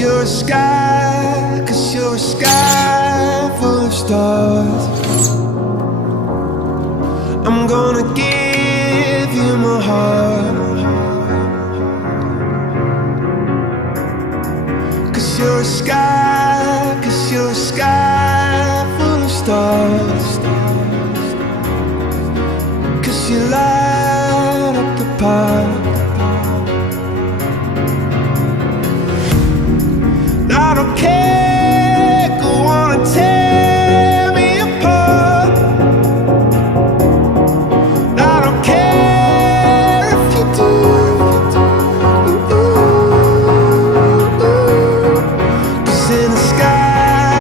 you're a sky, 'cause you're a sky full of stars. I'm gonna give you my heart, 'cause you're a sky, 'cause you're a sky